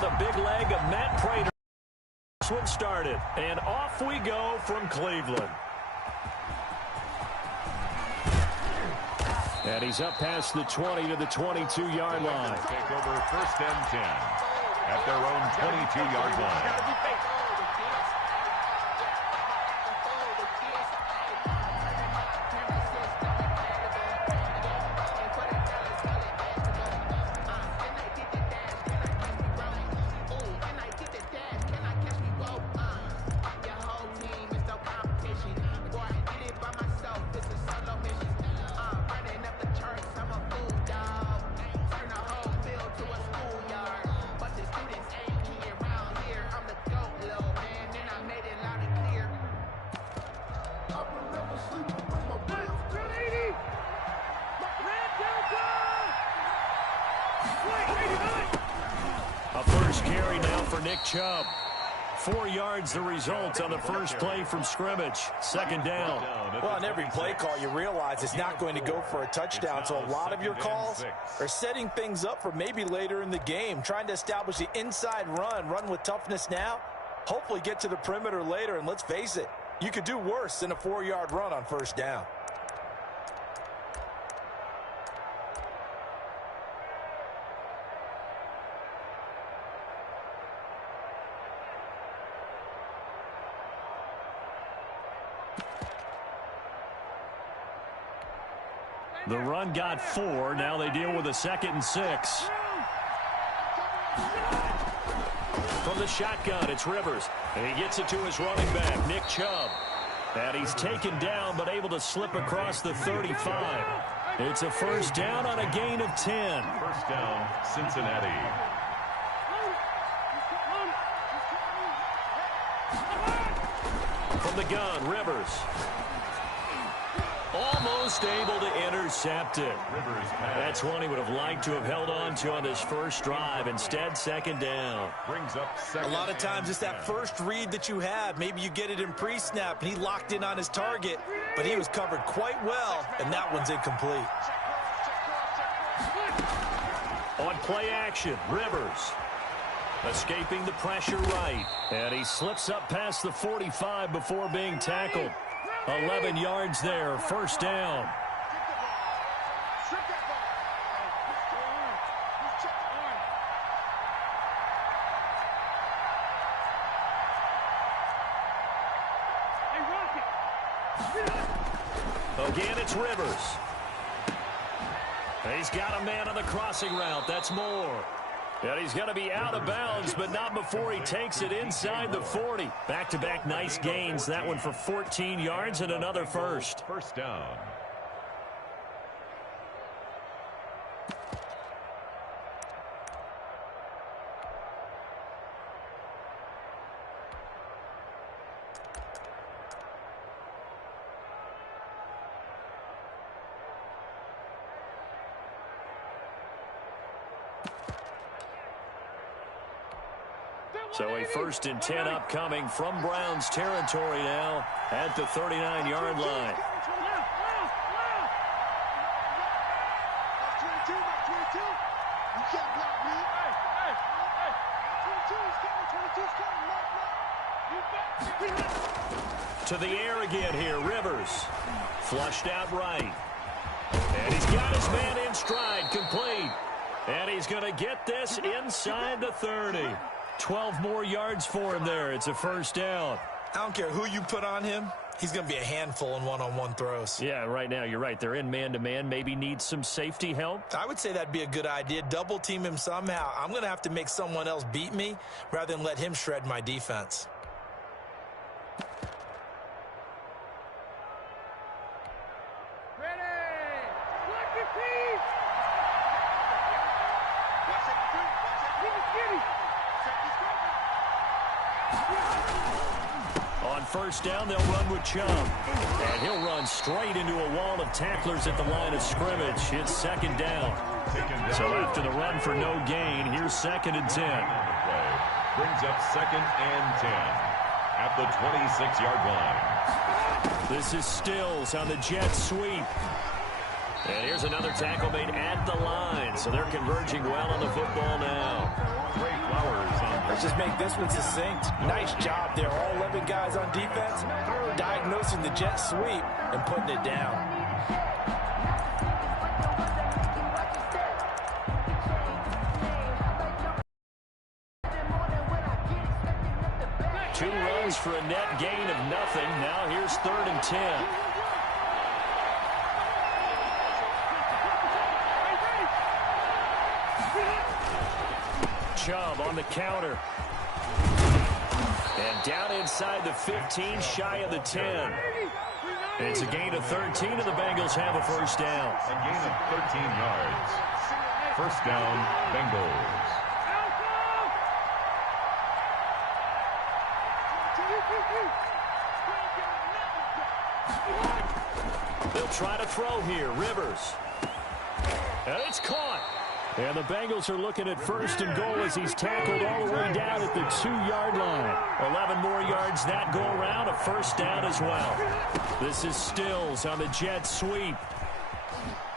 the big leg of Matt Prater. This one started, and off we go from Cleveland. And he's up past the 20 to the 22-yard line. Take over 1st and 10 at their own 22-yard line. A first carry now for Nick Chubb. 4 yards the result on the first play from scrimmage. 2nd down. Well, on every play call, you realize it's not going to go for a touchdown. So a lot of your calls are setting things up for maybe later in the game, trying to establish the inside run with toughness now, hopefully get to the perimeter later. And let's face it, you could do worse than a 4-yard run on 1st down. The run got 4. Now they deal with a 2nd and 6. From the shotgun, it's Rivers. And he gets it to his running back, Nick Chubb. And he's taken down, but able to slip across the 35. It's a 1st down on a gain of 10. 1st down, Cincinnati. From the gun, Rivers. Almost able to intercept it. That's one he would have liked to have held on to on this first drive. Instead, 2nd down. Brings up A lot of times it's that first read that you have. Maybe you get it in pre-snap, and he locked in on his target, but he was covered quite well, and that one's incomplete. On play action, Rivers. Escaping the pressure right. And he slips up past the 45 before being tackled. 11 yards there, 1st down. Again, it's Rivers. He's got a man on the crossing route. That's Moore. And he's going to be out of bounds, but not before he takes it inside the 40. Back-to-back nice gains. That one for 14 yards and another first. 1st down. So a 1st and 10 upcoming from Browns territory now at the 39-yard line. To the air again here, Rivers. Flushed out right. And he's got his man in stride, complete. And he's going to get this inside the 30. 12 more yards for him there. It's a 1st down. I don't care who you put on him. He's going to be a handful in one-on-one throws. Yeah, right now you're right. They're in man-to-man. Maybe needs some safety help. I would say that'd be a good idea. Double team him somehow. I'm going to have to make someone else beat me rather than let him shred my defense. On 1st down, they'll run with Chubb. And he'll run straight into a wall of tacklers at the line of scrimmage. It's 2nd down. So after the run for no gain, here's 2nd and 10. Brings up 2nd and 10 at the 26-yard line. This is Stills on the jet sweep. And here's another tackle made at the line. So they're converging well on the football now. Trey Flowers Let's just make this one succinct. Nice job there. All 11 guys on defense diagnosing the jet sweep and putting it down. Two runs for a net gain of nothing. Now here's 3rd and 10. Chubb on the counter. And down inside the 15, shy of the 10. It's a gain of 13, and the Bengals have a first down. A gain of 13 yards. First down, Bengals. They'll try to throw here. Rivers. And it's caught. And the Bengals are looking at 1st and goal as he's tackled all the way down at the 2-yard line. 11 more yards that go around, a first down as well. This is Stills on the jet sweep.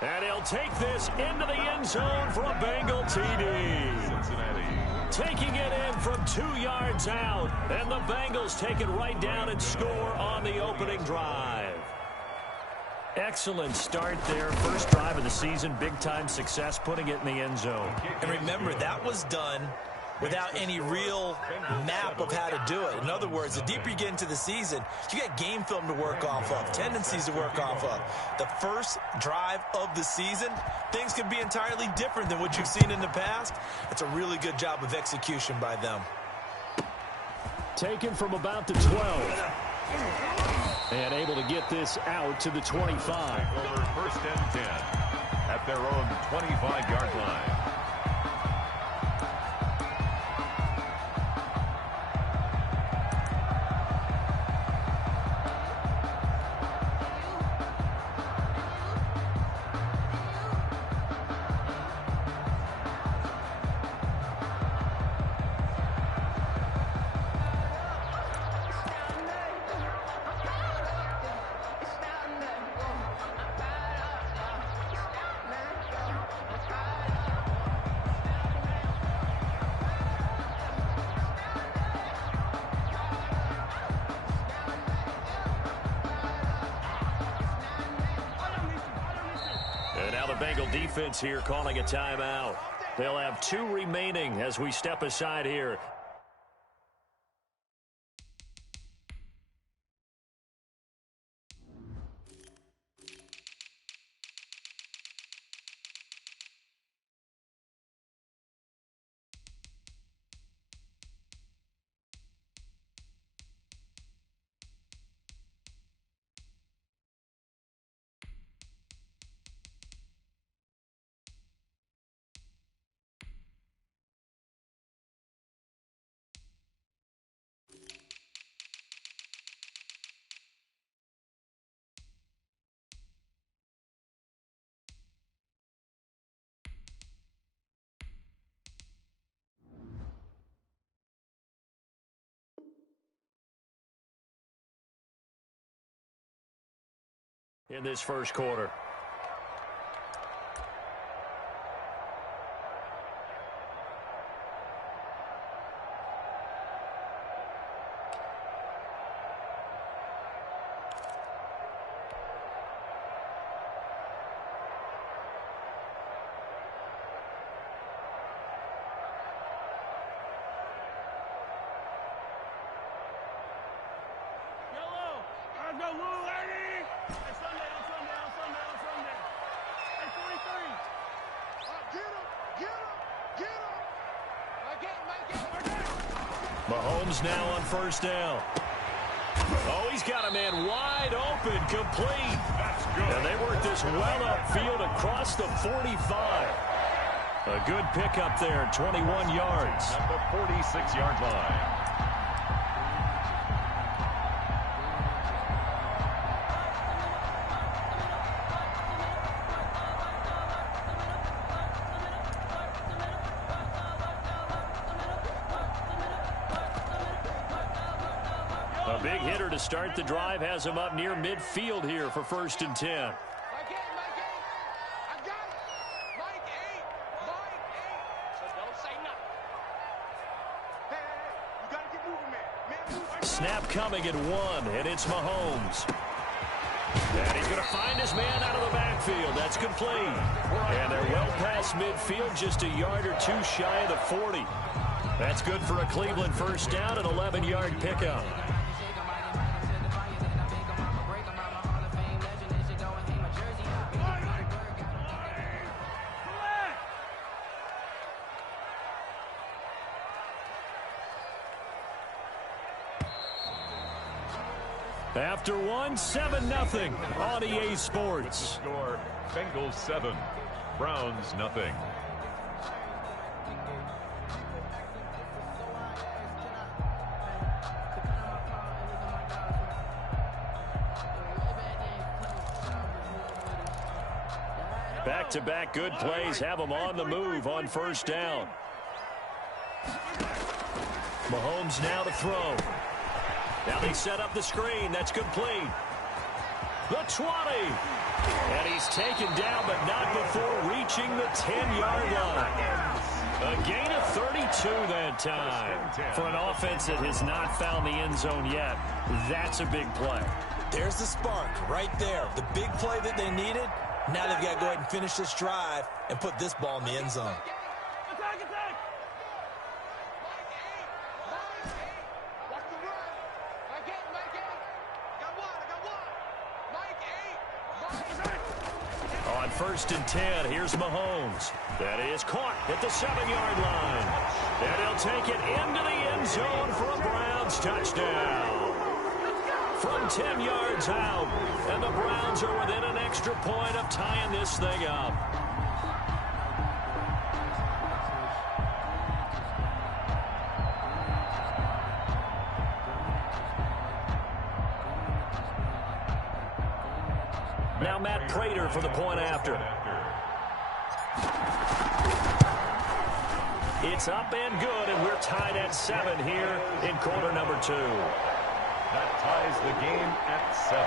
And he'll take this into the end zone for a Bengal TD. Cincinnati. Taking it in from 2 yards out. And the Bengals take it right down and score on the opening drive. Excellent start there. First drive of the season. Big-time success putting it in the end zone. And remember, that was done without any real map of how to do it. In other words, the deeper you get into the season, you got game film to work off of, tendencies to work off of. The first drive of the season, things can be entirely different than what you've seen in the past. It's a really good job of execution by them. Taken from about the 12. And able to get this out to the 25. Over 1st and 10 at their own 25-yard line. Bengal defense here calling a timeout. They'll have 2 remaining as we step aside here. In this first quarter. Mahomes now on first down. Oh, he's got a man wide open, complete. That's good. And they work this well upfield across the 45. A good pickup there, 21 yards. At the 46-yard line. A big hitter to start the drive has him up near midfield here for 1st and 10. Snap coming at 1, and it's Mahomes. And he's going to find his man out of the backfield. That's complete. And they're well past midfield, just a yard or two shy of the 40. That's good for a Cleveland first down, an 11-yard pickup. After 7-0 on EA Sports. Score, Bengals 7, Browns nothing. Back-to-back good plays have them on the move on first down. Mahomes now to throw. Now they set up the screen. That's complete. The 20. And he's taken down, but not before reaching the 10-yard line. A gain of 32 that time. For an offense that has not found the end zone yet, that's a big play. There's the spark right there. The big play that they needed. Now they've got to go ahead and finish this drive and put this ball in the end zone. On 1st and 10, here's Mahomes. That is caught at the 7-yard line. And he'll take it into the end zone for a Browns touchdown. From 10 yards out, and the Browns are within an extra point of tying this thing up. Now Matt Prater for the point after. It's up and good, and we're tied at 7 here in quarter number 2. That ties the game at 7.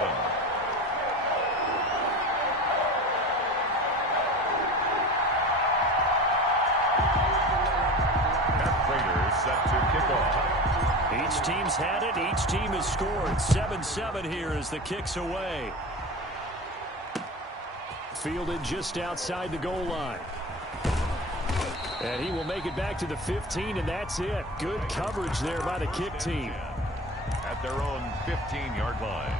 Matt Prater set to kick off. Each team's had it. Each team has scored. 7-7 here as the kick's away. Fielded just outside the goal line. And he will make it back to the 15, and that's it. Good coverage there by the kick team. At their own 15-yard line.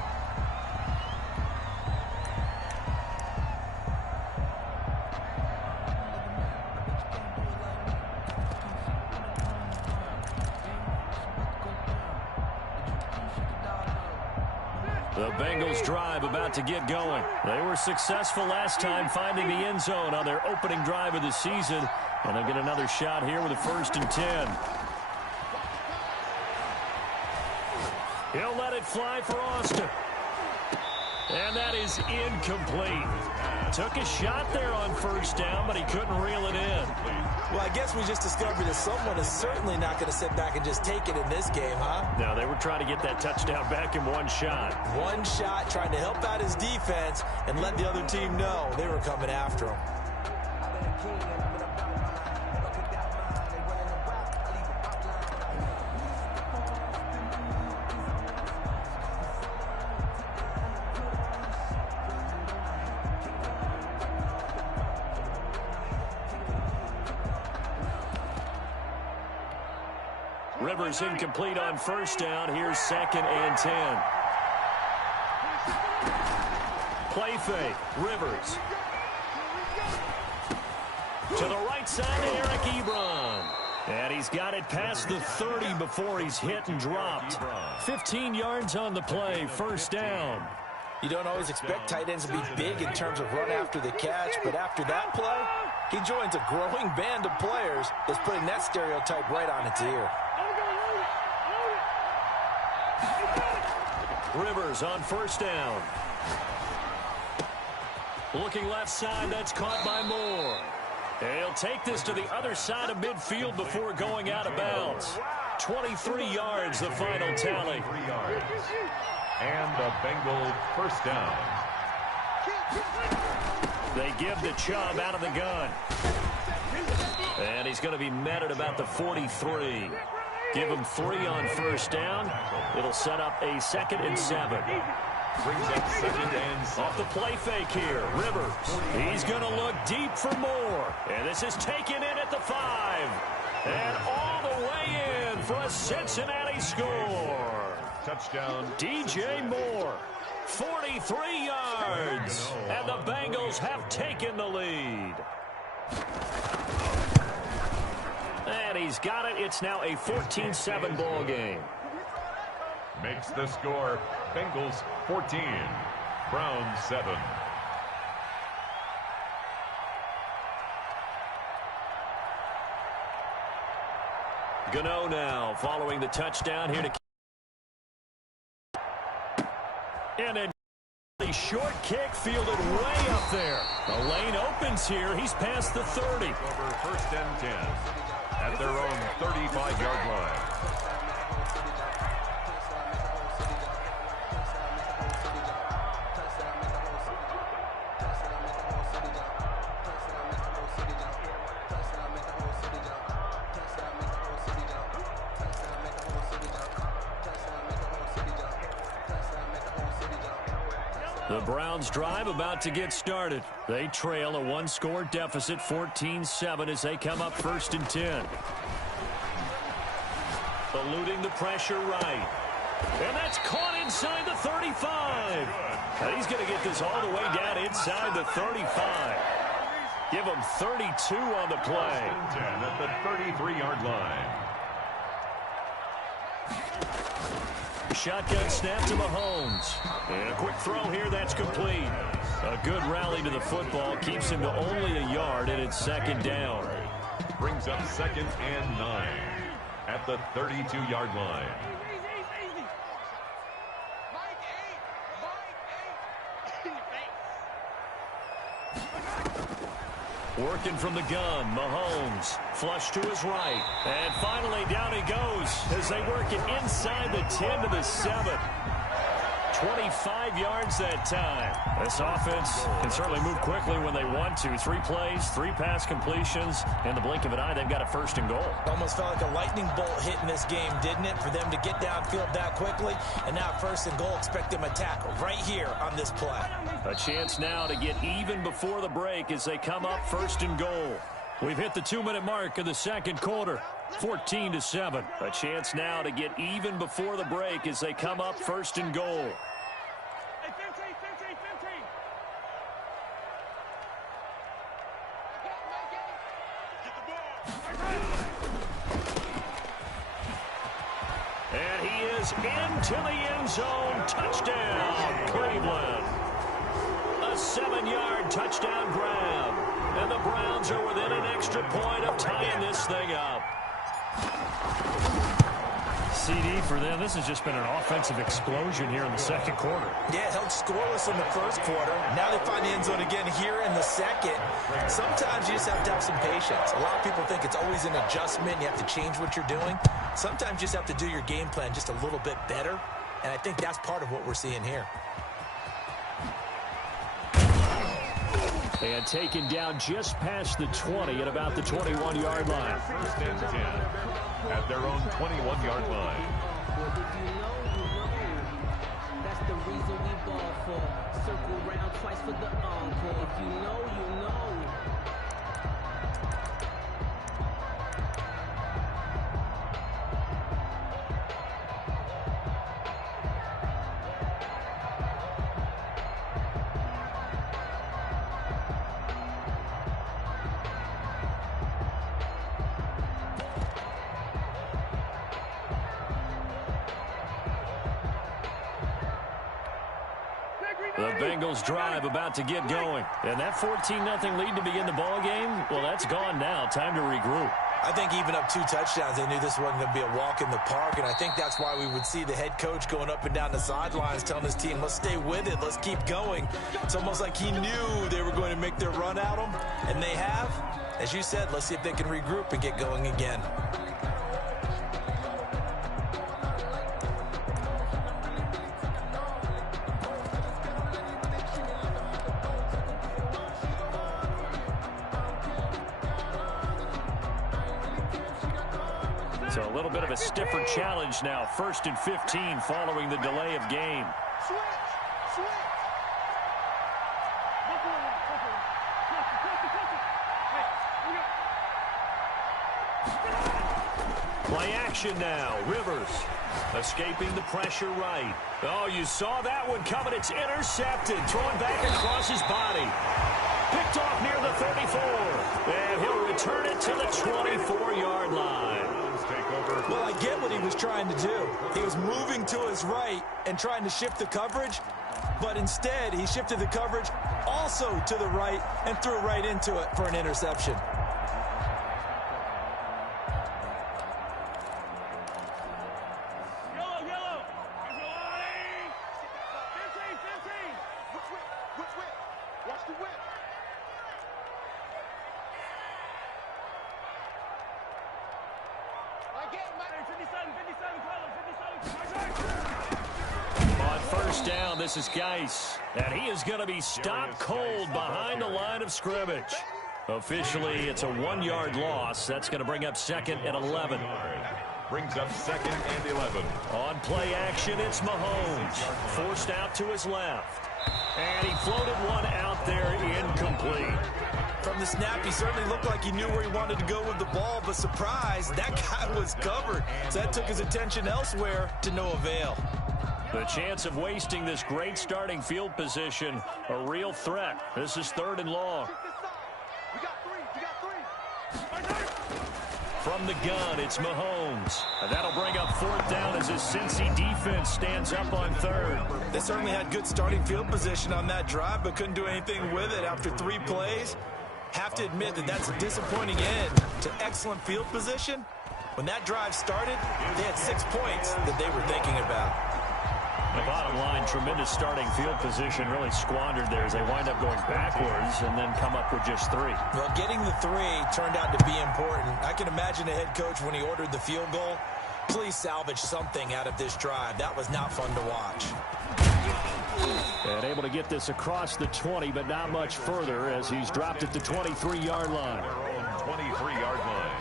The Bengals drive about to get going. They were successful last time finding the end zone on their opening drive of the season. And they'll get another shot here with a 1st and 10. He'll let it fly for Austin. And that is incomplete. Took a shot there on first down, but he couldn't reel it in. Well, I guess we just discovered that someone is certainly not going to sit back and just take it in this game, huh? No, they were trying to get that touchdown back in one shot. One shot, trying to help out his defense and let the other team know they were coming after him. Rivers incomplete on first down. Here's 2nd and 10. Play fake. Rivers. To the right side to Eric Ebron. And he's got it past the 30 before he's hit and dropped. 15 yards on the play. First down. You don't always expect tight ends to be big in terms of run after the catch, but after that play, he joins a growing band of players that's putting that stereotype right on its ear. Rivers on first down. Looking left side, that's caught by Moore. He'll take this to the other side of midfield before going out of bounds. 23 yards, the final tally. 3 yards. And a Bengal first down. They give the Chubb out of the gun. And he's going to be met at about the 43. Give him 3 on first down. It'll set up a 2nd and 7. Brings up 2nd and 7. Off the play fake here, Rivers. He's going to look deep for more. And this is taken in at the 5. And all the way in for a Cincinnati score. Touchdown. DJ Moore, 43 yards. And the Bengals have taken the lead. And he's got it. It's now a 14-7 ball game. Makes the score Bengals 14, Browns 7. Gano now following the touchdown here to. And a short kick fielded way up there. The lane opens here. He's past the 30. Over 1st and 10 at their own 35-yard line. The Browns drive about to get started. They trail a 1-score deficit, 14-7, as they come up 1st and 10. Eluding the pressure right. And that's caught inside the 35. And he's going to get this all the way down inside the 35. Give him 32 on the play. 10 at the 33-yard line. Shotgun snap to Mahomes. And a quick throw here, that's complete. A good rally to the football, keeps him to only a yard, and it's 2nd down. Brings up 2nd and 9 at the 32-yard line. Working from the gun, Mahomes, flush to his right. And finally down he goes as they work it inside the 10 to the 7. 25 yards that time. This offense can certainly move quickly when they want to. 3 plays, 3 pass completions. In the blink of an eye, they've got a 1st and goal. Almost felt like a lightning bolt hit in this game, didn't it? For them to get downfield that quickly. And now 1st and goal, expect them to tackle right here on this play. A chance now to get even before the break as they come up 1st and goal. We've hit the 2-minute mark of the 2nd quarter. 14-7. A chance now to get even before the break as they come up 1st and goal. And he is into the end zone. Touchdown, Cleveland. A 7-yard touchdown grab. And the Browns are within an extra point of tying this thing up. CD for them. This has just been an offensive explosion here in the 2nd quarter. Yeah, held scoreless in the 1st quarter. Now they find the end zone again here in the 2nd. Sometimes you just have to have some patience. A lot of people think it's always an adjustment. You have to change what you're doing. Sometimes you just have to do your game plan just a little bit better. And I think that's part of what we're seeing here. And taken down just past the 20 at about the 21-yard line. 1st and 10 at their own 21-yard line. That's the reason we ball for. Circle round twice for the encore. If you know, you know. The Bengals drive about to get going. And that 14-0 lead to begin the ball game, well, that's gone now. Time to regroup. I think even up 2 touchdowns, they knew this wasn't going to be a walk in the park, and I think that's why we would see the head coach going up and down the sidelines telling his team, let's stay with it, let's keep going. It's almost like he knew they were going to make their run at him, and they have. As you said, let's see if they can regroup and get going again. So a little bit of a stiffer challenge now. 1st and 15 following the delay of game. Play action now. Rivers escaping the pressure right. Oh, you saw that one coming. It's intercepted. Throwing back across his body. Picked off near the 34. And he'll return it to the 24-yard line. Well, I get what he was trying to do. He was moving to his right and trying to shift the coverage. But instead, he shifted the coverage also to the right and threw right into it for an interception. On first down, this is Geis, and he is going to be stopped cold behind the line of scrimmage. Officially, it's a 1-yard loss. That's going to bring up 2nd and 11. Brings up 2nd and 11. On play action, it's Mahomes. Forced out to his left. And he floated one out there incomplete. From the snap, he certainly looked like he knew where he wanted to go with the ball, but surprise, that guy was covered. So that took his attention elsewhere to no avail. The chance of wasting this great starting field position, a real threat. This is 3rd and long. From the gun, it's Mahomes. And that'll bring up 4th down as his Cincy defense stands up on 3rd. They certainly had good starting field position on that drive, but couldn't do anything with it after 3 plays. Have to admit that that's a disappointing end to excellent field position. When that drive started, they had 6 points that they were thinking about. The bottom line, tremendous starting field position really squandered there as they wind up going backwards and then come up with just 3. Well, getting the 3 turned out to be important. I can imagine the head coach when he ordered the field goal. Please salvage something out of this drive. That was not fun to watch. And able to get this across the 20, but not much further as he's dropped at the 23-yard line. 23-yard line.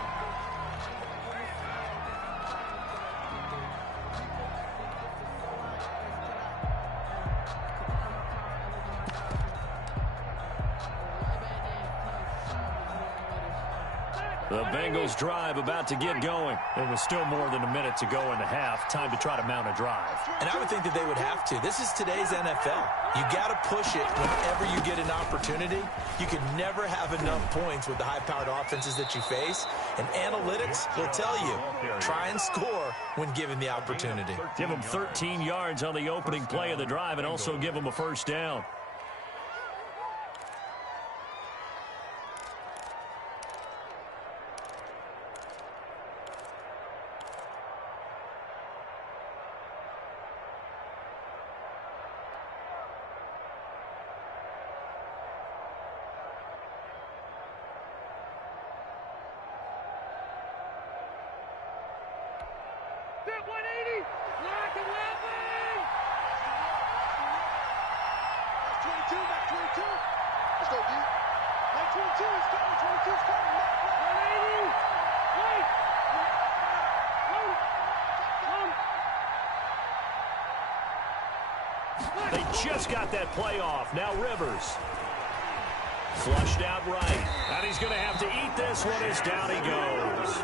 The Bengals drive about to get going. It was still more than a minute to go in the half. Time to try to mount a drive. And I would think that they would have to. This is today's NFL. You got to push it whenever you get an opportunity. You can never have enough points with the high-powered offenses that you face. And analytics will tell you, try and score when given the opportunity. Give them 13 yards on the opening play of the drive and also give them a 1st down. They just got that play off. Now Rivers. Flushed out right. And he's going to have to eat this one as down he goes.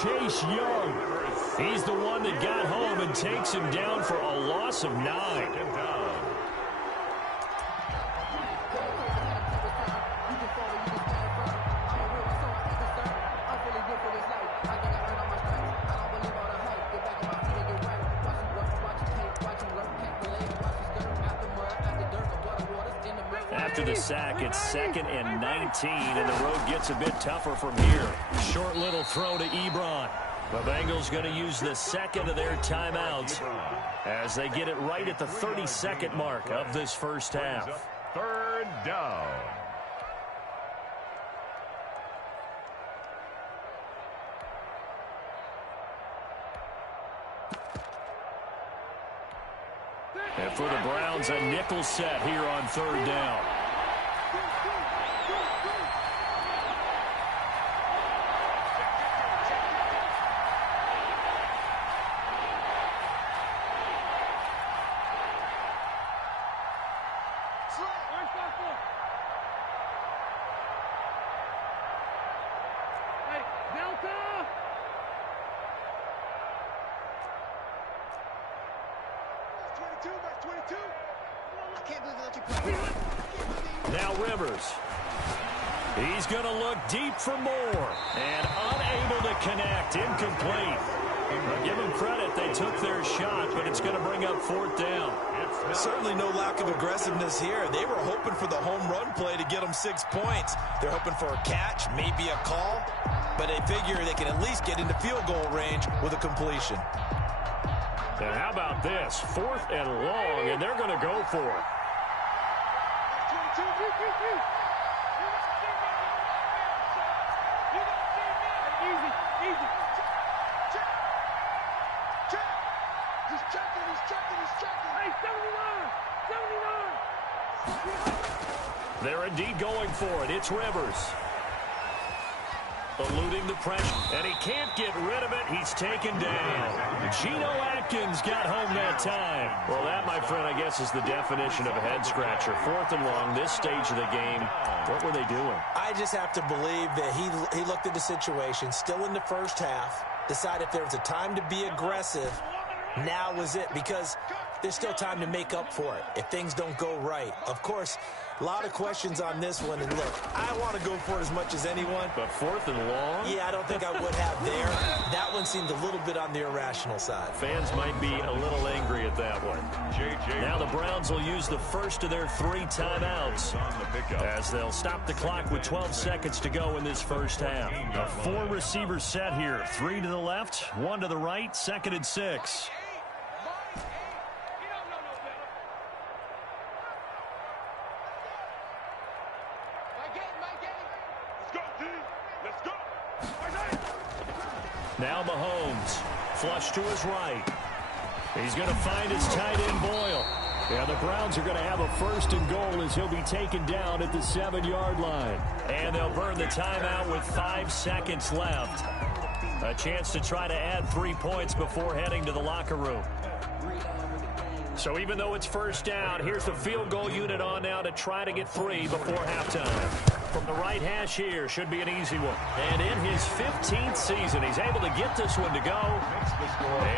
Chase Young. He's the one that got home and takes him down for a loss of 9. After the sack, it's 2nd and 19, and the road gets a bit tougher from here. Short little throw to Ebron. The Bengals going to use the 2nd of their timeouts as they get it right at the 32nd mark of this first half. 3rd down. And for the Browns, a nickel set here on 3rd down. Now Rivers. He's going to look deep for more. And unable to connect. Incomplete. I'll give them credit. They took their shot, but it's going to bring up fourth down. Certainly no lack of aggressiveness here. They were hoping for the home run play to get them 6 points. They're hoping for a catch, maybe a call, but they figure they can at least get into field goal range with a completion. And how about this? 4th and long, and they're going to go for it. They're indeed going for it. It's Rivers. Eluding the pressure, and he can't get rid of it. He's taken down. Geno Atkins got home that time. Well, that, my friend, I guess is the definition of a head-scratcher. 4th and long, this stage of the game. What were they doing? I just have to believe that he looked at the situation, still in the first half, decided if there was a time to be aggressive, now was it, because there's still time to make up for it if things don't go right. Of course, a lot of questions on this one, and look, I want to go for it as much as anyone. But 4th and long? Yeah, I don't think I would have there. That one seemed a little bit on the irrational side. Fans might be a little angry at that one. Now the Browns will use the first of their 3 timeouts as they'll stop the clock with 12 seconds to go in this first half. A 4-receiver set here. 3 to the left, 1 to the right, 2nd and 6. Now Mahomes, flush to his right. He's going to find his tight end Boyle. Yeah, the Browns are going to have a 1st and goal as he'll be taken down at the 7-yard line. And they'll burn the timeout with 5 seconds left. A chance to try to add 3 points before heading to the locker room. So even though it's 1st down, here's the field goal unit on now to try to get 3 before halftime. From the right hash here, should be an easy one. And in his 15th season, he's able to get this one to go.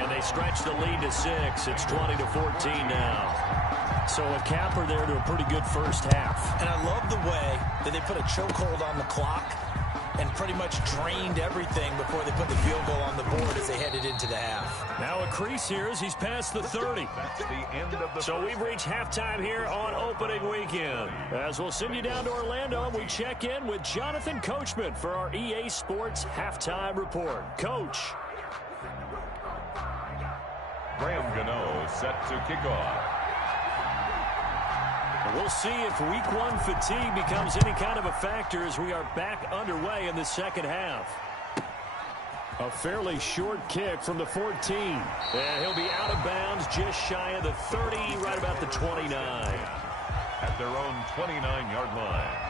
And they stretch the lead to 6. It's 20-14 now. So a capper there to a pretty good first half. And I love the way that they put a chokehold on the clock and pretty much drained everything before they put the field goal on the board as they headed into the half. Now a crease here as he's past the 30. That's the end of the So we've reached halftime here on opening weekend. As we'll send you down to Orlando, and we check in with Jonathan Coachman for our EA Sports Halftime Report. Coach. Graham Gano set to kick off. We'll see if week 1 fatigue becomes any kind of a factor as we are back underway in the second half. A fairly short kick from the 14. And he'll be out of bounds just shy of the 30, right about the 29. At their own 29-yard line.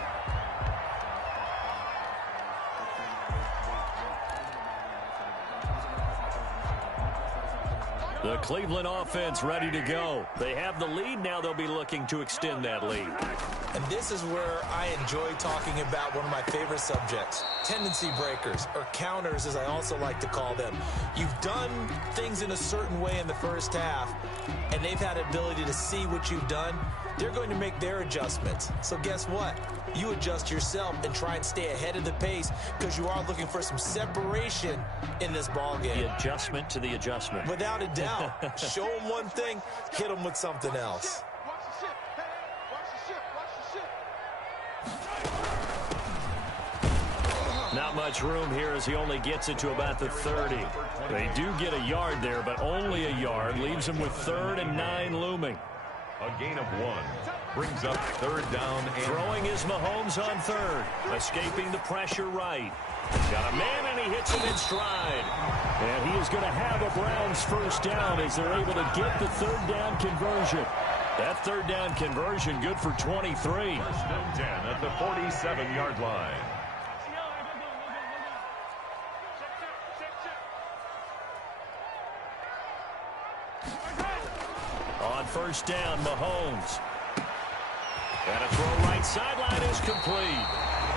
The Cleveland offense ready to go. They have the lead. Now they'll be looking to extend that lead. And this is where I enjoy talking about one of my favorite subjects, tendency breakers, or counters as I also like to call them. You've done things in a certain way in the first half, and they've had the ability to see what you've done. They're going to make their adjustments. So guess what? You adjust yourself and try and stay ahead of the pace because you are looking for some separation in this ball game. The adjustment to the adjustment. Without a doubt. Show them one thing, hit them with something else. Not much room here as he only gets it to about the 30. They do get a yard there, but only a yard. Leaves him with 3rd and 9 looming. A gain of 1 brings up 3rd down. And throwing is Mahomes on 3rd. Escaping the pressure right. Got a man, and he hits him in stride. And he is going to have a Browns 1st down as they're able to get the 3rd down conversion. That 3rd down conversion good for 23. 1st and 10 at the 47-yard line. On 1st down, Mahomes. And a throw right sideline is complete.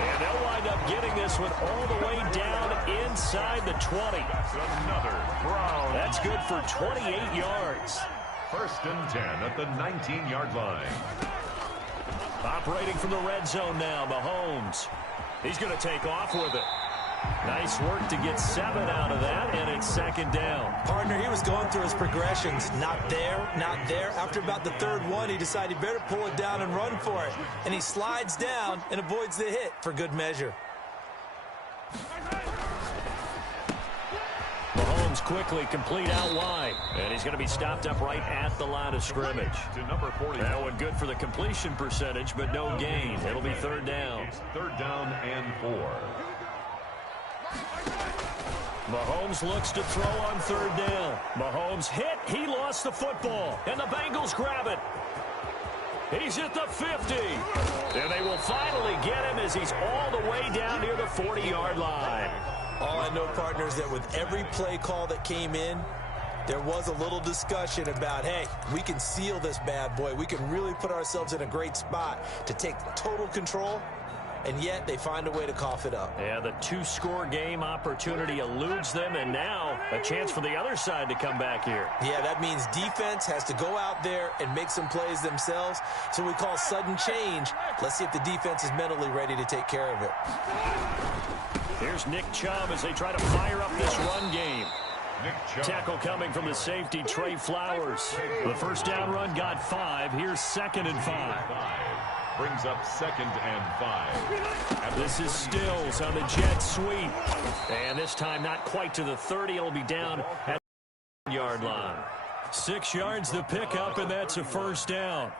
And they'll wind up getting this one all the way down inside the 20. That's another Brown. That's good for 28 yards. First and 10 at the 19-yard line. Operating from the red zone now, Mahomes. He's going to take off with it. Nice work to get 7 out of that, and it's second down. Partner, he was going through his progressions. Not there, not there. After about the third one, he decided he better pull it down and run for it. And he slides down and avoids the hit for good measure. Mahomes quickly complete out wide. And he's going to be stopped up right at the line of scrimmage. To number 40. That one good for the completion percentage, but no gain. It'll be third down. It's third down and 4. Mahomes looks to throw on third down. Mahomes hit. He lost the football. And the Bengals grab it. He's at the 50. And they will finally get him as he's all the way down near the 40-yard line. All I know, partner, is that with every play call that came in, there was a little discussion about, hey, we can seal this bad boy. We can really put ourselves in a great spot to take total control, and yet they find a way to cough it up. Yeah, the 2-score game opportunity eludes them, and now a chance for the other side to come back here. Yeah, that means defense has to go out there and make some plays themselves. So we call sudden change. Let's see if the defense is mentally ready to take care of it. Here's Nick Chubb as they try to fire up this run game. Nick Chubb. Tackle coming from the safety, Trey Flowers. The first down run got 5. Here's second and 5. Brings up second and 5. This is Stills on the jet sweep. And this time not quite to the 30. It'll be down at the yard line. 6 yards the pickup, and that's a first down.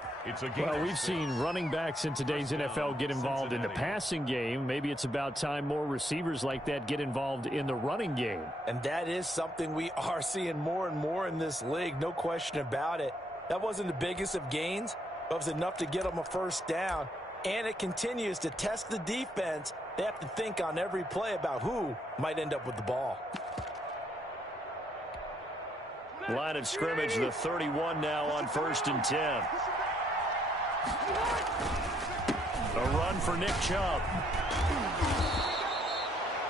Well, we've seen running backs in today's NFL get involved in the passing game. Maybe it's about time more receivers like that get involved in the running game. And that is something we are seeing more and more in this league, no question about it. That wasn't the biggest of gains, but it was enough to get them a first down. And it continues to test the defense. They have to think on every play about who might end up with the ball. Line of scrimmage, the 31 now on first and 10. A run for Nick Chubb.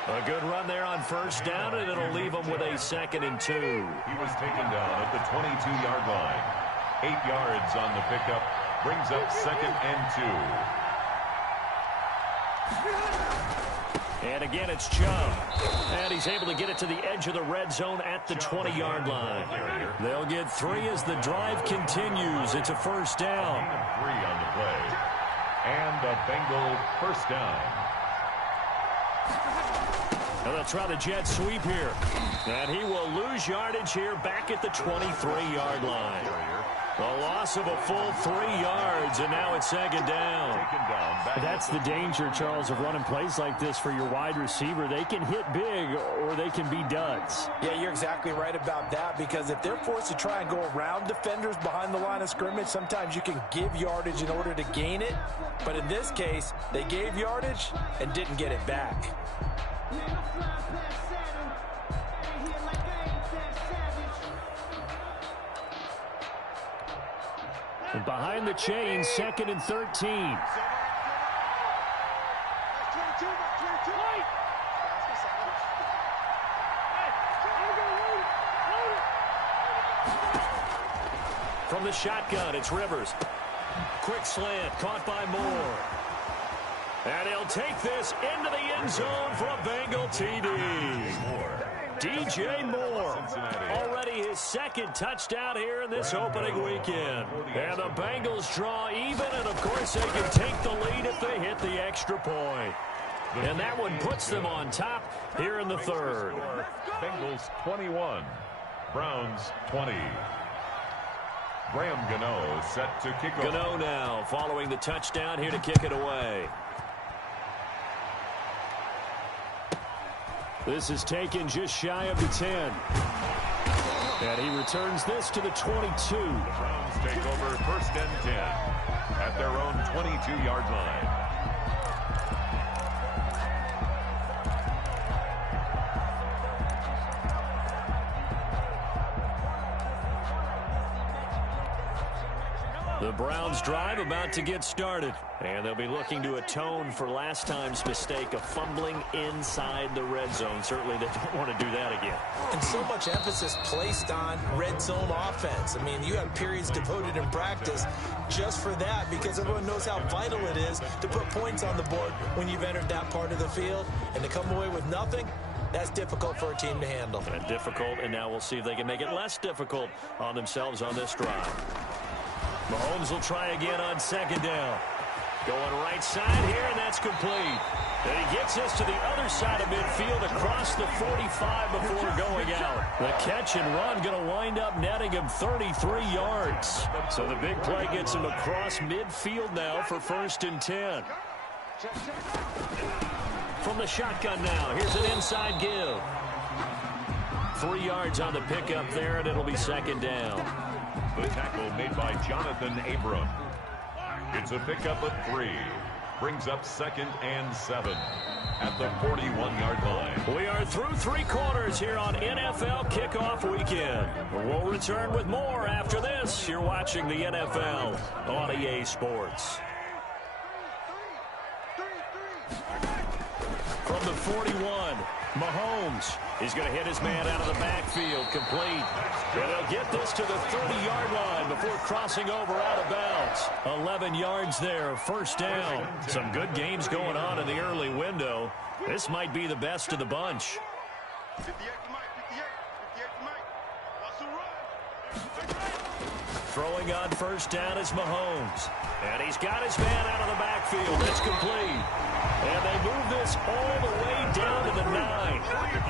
A good run there on first down, and it'll leave him with a second and 2. He was taken down at the 22-yard line. 8 yards on the pickup. Brings up second and 2. And again, it's Chubb. And he's able to get it to the edge of the red zone at the 20-yard line. They'll get 3 as the drive continues. It's a first down. 3 on the play. And a Bengal first down. Now they'll try the jet sweep here. And he will lose yardage here back at the 23-yard line. A loss of a full 3 yards, and now it's second down. That's the danger, Charles, of running plays like this for your wide receiver. They can hit big or they can be duds. Yeah, you're exactly right about that, because if they're forced to try and go around defenders behind the line of scrimmage, sometimes you can give yardage in order to gain it. But in this case, they gave yardage and didn't get it back. And behind the chain, second and 13. From the shotgun, it's Rivers. Quick slant, caught by Moore. And he'll take this into the end zone for a Bengal TD. DJ Moore, already his second touchdown here in this opening weekend. And the Bengals draw even, and of course they can take the lead if they hit the extra point. And that one puts them on top here in the third. Bengals 21, Browns 20. Graham Gano set to kick off. Gano now following the touchdown here to kick it away. This is taken just shy of the 10. And he returns this to the 22. The Browns take over first and 10 at their own 22-yard line. The Browns drive about to get started. And they'll be looking to atone for last time's mistake of fumbling inside the red zone. Certainly they don't want to do that again. And so much emphasis placed on red zone offense. I mean, you have periods devoted in practice just for that because everyone knows how vital it is to put points on the board when you've entered that part of the field. And to come away with nothing, that's difficult for a team to handle. And difficult, and now we'll see if they can make it less difficult on themselves on this drive. Mahomes will try again on second down. Going right side here, and that's complete. And he gets this to the other side of midfield across the 45 before going out. The catch and run going to wind up netting him 33 yards. So the big play gets him across midfield now for 1st and 10. From the shotgun now, here's an inside give. 3 yards on the pickup there, and it'll be 2nd down. The tackle made by Jonathan Abram. It's a pickup of 3. Brings up 2nd and 7 at the 41-yard line. We are through 3 quarters here on NFL Kickoff Weekend. We'll return with more after this. You're watching the NFL on EA Sports. From the 41, Mahomes. He's going to hit his man out of the backfield, complete. And he'll get this to the 30-yard line before crossing over out of bounds. 11 yards there, 1st down. Some good games going on in the early window. This might be the best of the bunch. Throwing on 1st down is Mahomes. And he's got his man out of the backfield. It's complete. And they move this all the way down to the 9.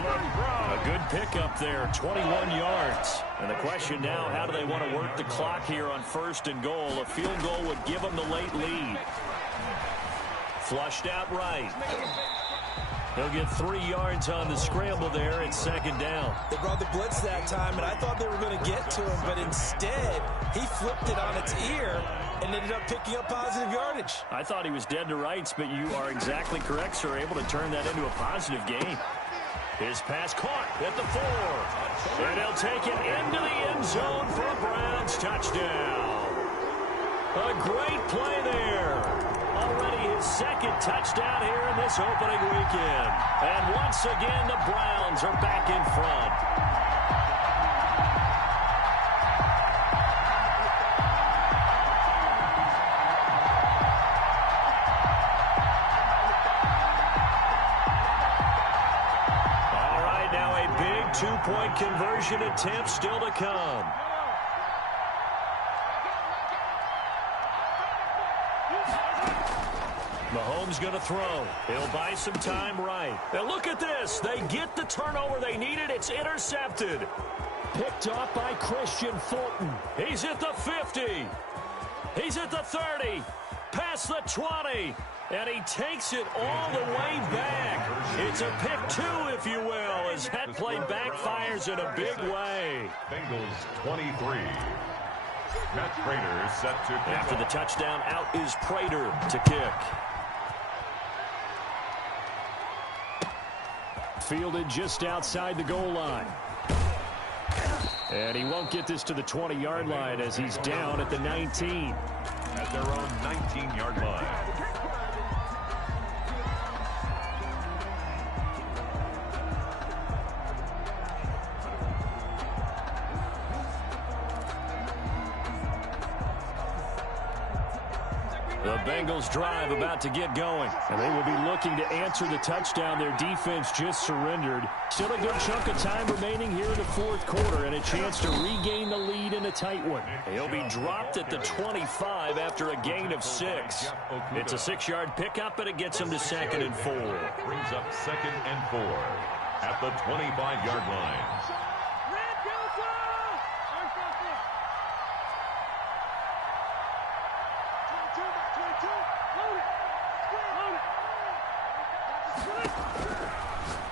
A good pickup there, 21 yards. And the question now, how do they want to work the clock here on 1st and goal? A field goal would give them the late lead. Flushed out right. He'll get 3 yards on the scramble there. It's 2nd down. They brought the blitz that time, and I thought they were going to get to him, but instead, he flipped it on its ear and ended up picking up positive yardage. I thought he was dead to rights, but you are exactly correct, sir. Able to turn that into a positive gain. His pass caught at the 4. And he'll take it into the end zone for a Browns touchdown. A great play there. Already his 2nd touchdown here in this opening weekend. And once again, the Browns are back in front. All right, now a big 2-point conversion attempt still to come. Mahomes going to throw. He'll buy some time right. Now look at this. They get the turnover they needed. It's intercepted. Picked off by Christian Fulton. He's at the 50. He's at the 30. Past the 20. And he takes it all the way back. It's a pick 2, if you will, as that play backfires in a big way. Bengals 23. Matt Prater set to kick. After the touchdown, out is Prater to kick. Fielded just outside the goal line. And he won't get this to the 20-yard line as he's down at the 19. At their own 19-yard line. The Bengals drive about to get going. And they will be looking to answer the touchdown. Their defense just surrendered. Still a good chunk of time remaining here in the 4th quarter and a chance to regain the lead in a tight one. He'll be dropped at the 25 after a gain of 6. It's a 6-yard pickup, and it gets him to 2nd and 4. Brings up 2nd and 4 at the 25-yard line.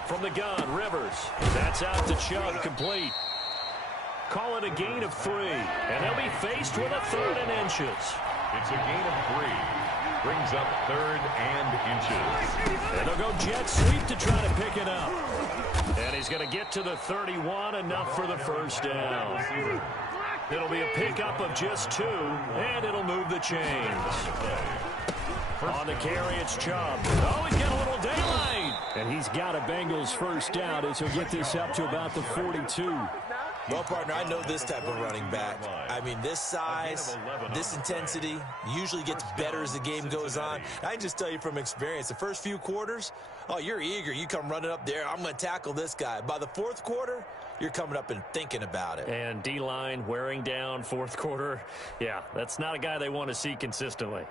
From the gun, Rivers. That's out to Chubb, complete. Call it a gain of 3. And they'll be faced with a 3rd and inches. It's a gain of 3. Brings up 3rd and inches. And they'll go jet sweep to try to pick it up. And he's going to get to the 31, enough for the 1st down. It'll be a pickup of just 2, and it'll move the chains. On the carry, it's Chubb. Oh, he's got a little daylight. And he's got a Bengals first down as he'll get this up to about the 42. Well, partner, I know this type of running back. I mean, this size, this intensity usually gets better as the game goes on. I can just tell you from experience, the first few quarters, oh, you're eager. You come running up there, I'm going to tackle this guy. By the fourth quarter, you're coming up and thinking about it. And D-line wearing down fourth quarter. Yeah, that's not a guy they want to see consistently.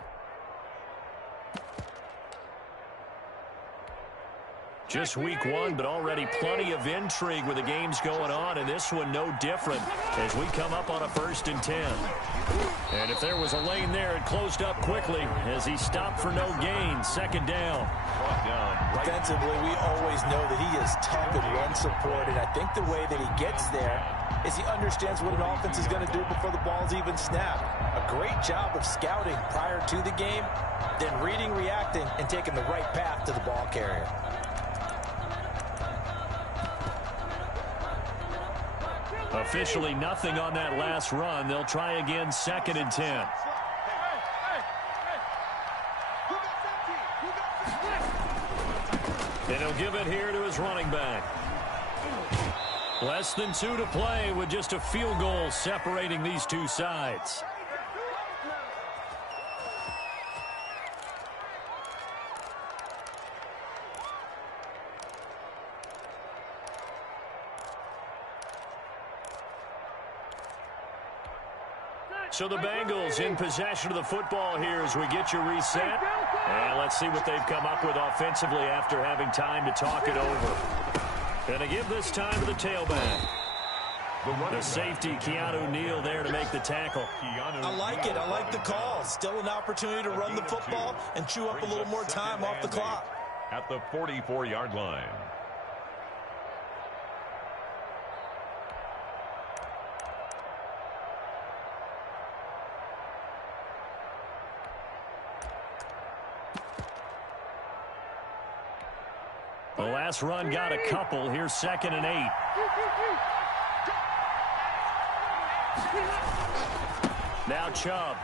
Just week 1, but already plenty of intrigue with the games going on, and this one no different as we come up on a 1st and 10. And if there was a lane there, it closed up quickly as he stopped for no gain. 2nd down. Defensively, we always know that he is tough in run support, and I think the way that he gets there is he understands what an offense is going to do before the ball's even snapped. A great job of scouting prior to the game, then reading, reacting, and taking the right path to the ball carrier. Officially nothing on that last run. They'll try again 2nd and 10. And he'll give it here to his running back. Less than 2 to play with just a field goal separating these two sides. So the Bengals in possession of the football here as we get you reset. And let's see what they've come up with offensively after having time to talk it over. Going to give this time to the tailback. The safety, Keanu Neal, there to make the tackle. I like it. I like the call. Still an opportunity to run the football and chew up a little more time off the clock. At the 44-yard line. The last run got a couple. Here's 2nd and 8. Now Chubb.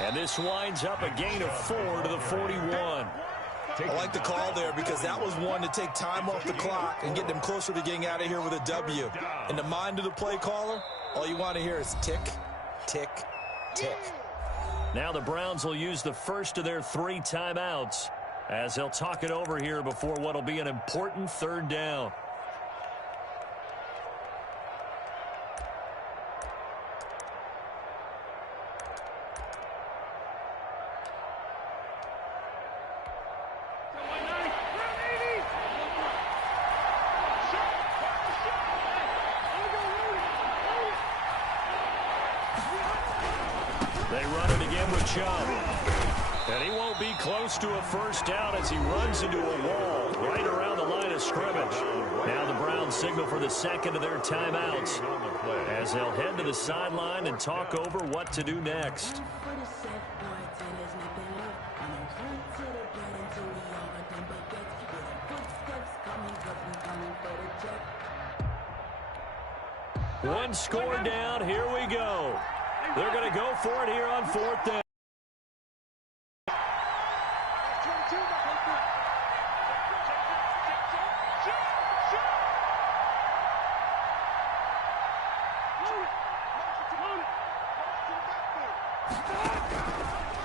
And this winds up a gain of 4 to the 41. I like the call there because that was one to take time off the clock and get them closer to getting out of here with a W. In the mind of the play caller, all you want to hear is tick, tick, tick. Now the Browns will use the first of their 3 timeouts as they'll talk it over here before what will be an important 3rd down. They run it again with Chubb. And he won't be close to a 1st down as he runs into a wall right around the line of scrimmage. Now the Browns signal for the 2nd of their timeouts as they'll head to the sideline and talk over what to do next. One score down. Here we go. They're going to go for it here on 4th down.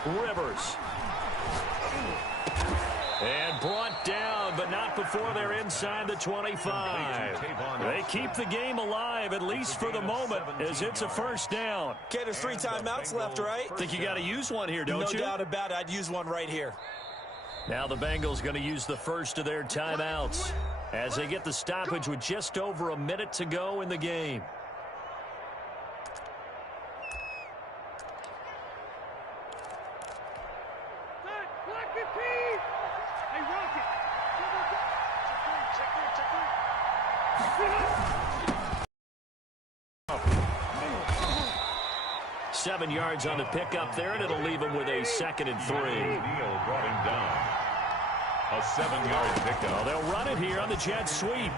Rivers. And brought down, but not before they're inside the 25. They keep the game alive, at least for the moment, as it's a 1st down. Okay, there's 3 timeouts left, right? Think you got to use one here, don't you? No doubt about it. I'd use one right here. Now the Bengals going to use the first of their timeouts as they get the stoppage with just over a minute to go in the game. Seven yards on the pickup there, and it'll leave him with a 2nd and 3. Neal brought him down. A 7-yard pickup. Well, they'll run it here on the jet sweep. 3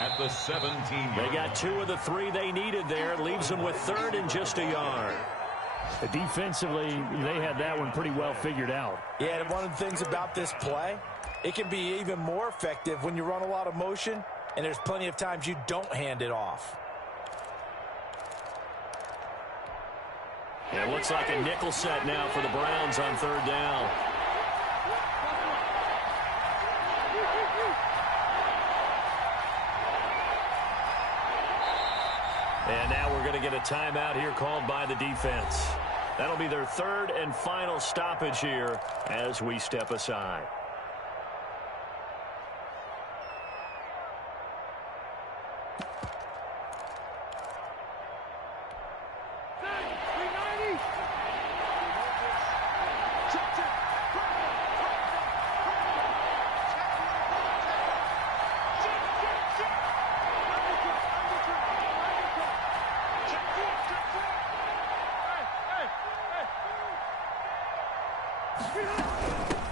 at the 17-yard. They got 2 of the 3 they needed there. It leaves them with 3rd and just a yard. Defensively, they had that one pretty well figured out. Yeah, and one of the things about this play, it can be even more effective when you run a lot of motion, and there's plenty of times you don't hand it off. It looks like a nickel set now for the Browns on 3rd down. And now we're going to get a timeout here called by the defense. That'll be their 3rd and final stoppage here as we step aside.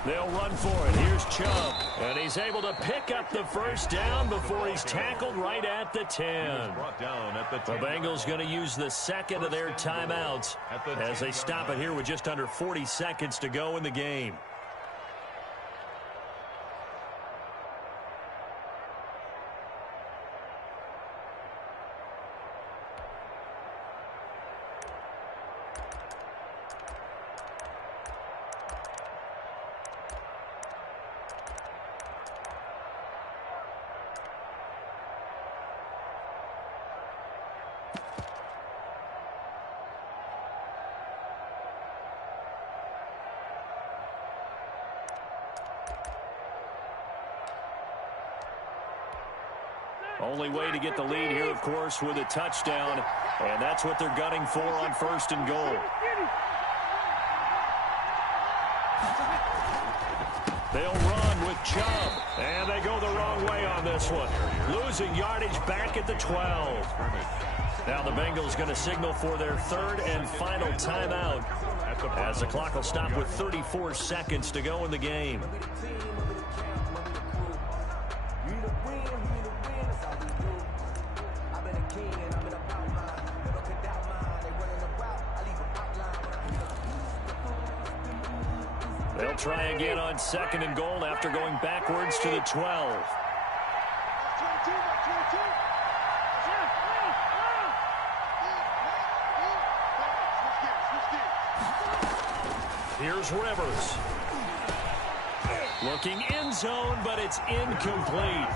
They'll run for it. Here's Chubb. And he's able to pick up the 1st down before he's tackled right at the 10. The Bengals going to use the 2nd of their timeouts as they stop it here with just under 40 seconds to go in the game. Only way to get the lead here, of course, with a touchdown, and that's what they're gunning for on 1st and goal. They'll run with Chubb, and they go the wrong way on this one, losing yardage back at the 12. Now the Bengals going to signal for their 3rd and final timeout as the clock will stop with 34 seconds to go in the game. They'll try again on 2nd and goal after going backwards to the 12. Here's Rivers. Looking end zone, but it's incomplete.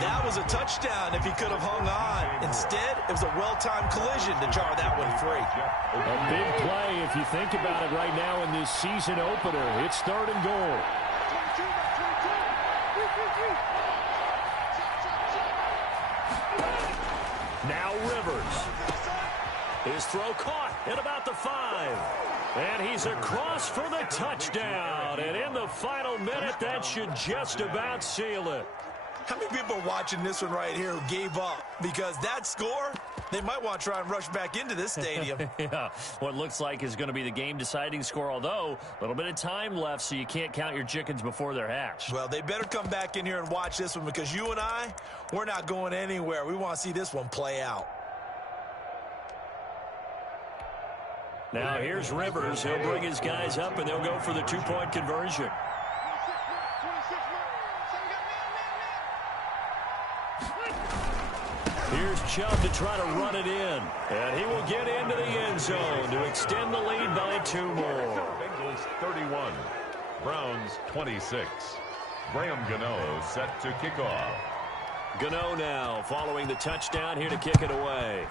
That was a touchdown if he could have hung on. Instead, it was a well-timed collision to jar that one free. A big play if you think about it right now in this season opener. It's 3rd and goal. Now Rivers. His throw caught at about the 5. And he's across for the touchdown. And in the final minute, that should just about seal it. How many people are watching this one right here who gave up? Because that score, they might want to try and rush back into this stadium. Yeah, what looks like is going to be the game-deciding score, although a little bit of time left, so you can't count your chickens before they're hatched. Well, they better come back in here and watch this one because you and I, we're not going anywhere. We want to see this one play out. Now here's Rivers. He'll bring his guys up, and they'll go for the 2-point conversion. Here's Chubb to try to run it in. And he will get into the end zone to extend the lead by 2 more. Bengals 31, Browns 26. Graham Gano set to kick off. Gano now following the touchdown here to kick it away.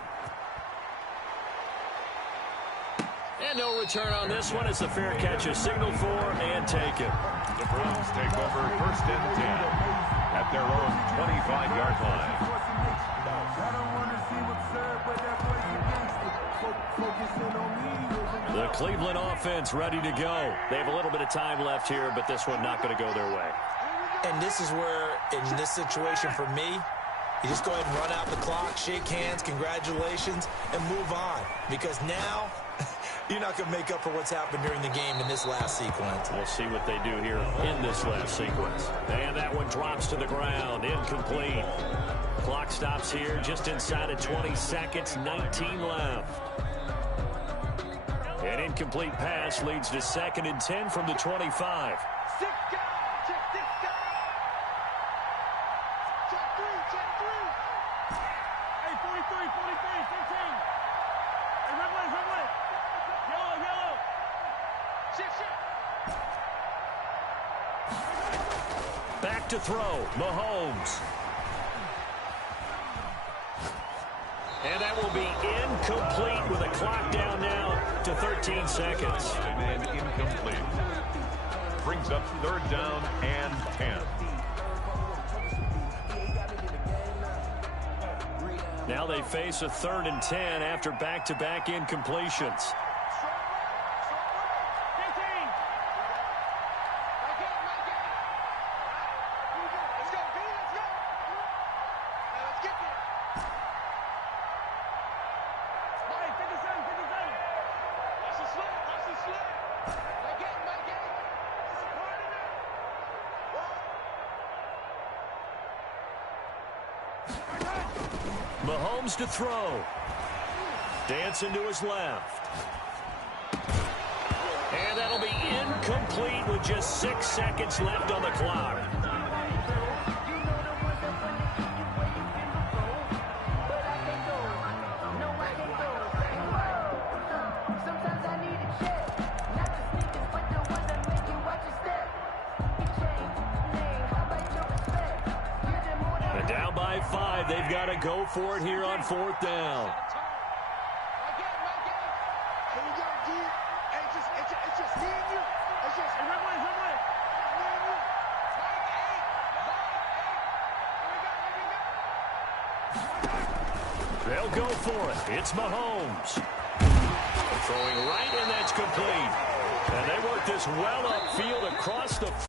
And no return on this one. It's a fair catch, a signal for and taken. The Browns take over 1st and 10 at their own 25-yard line. The Cleveland offense ready to go. They have a little bit of time left here, but this one not going to go their way. And this is where, in this situation for me, you just go ahead and run out the clock, shake hands, congratulations, and move on. Because now You're not going to make up for what's happened during the game in this last sequence. We'll see what they do here in this last sequence. And that one drops to the ground. Incomplete. Clock stops here just inside of 20 seconds. 19 left. An incomplete pass leads to 2nd and 10 from the 25. Back to throw, Mahomes. And that will be incomplete with a clock down now to 13 seconds. And incomplete. Brings up 3rd down and 10. Now they face a 3rd and 10 after back-to-back incompletions. Mahomes to throw. Dancing to his left. And that'll be incomplete with just 6 seconds left on the clock. Down by 5. They've got to go for it here on 4th down. They'll go for it. It's Mahomes. Throwing right, and that's complete. And they work this well upfield across the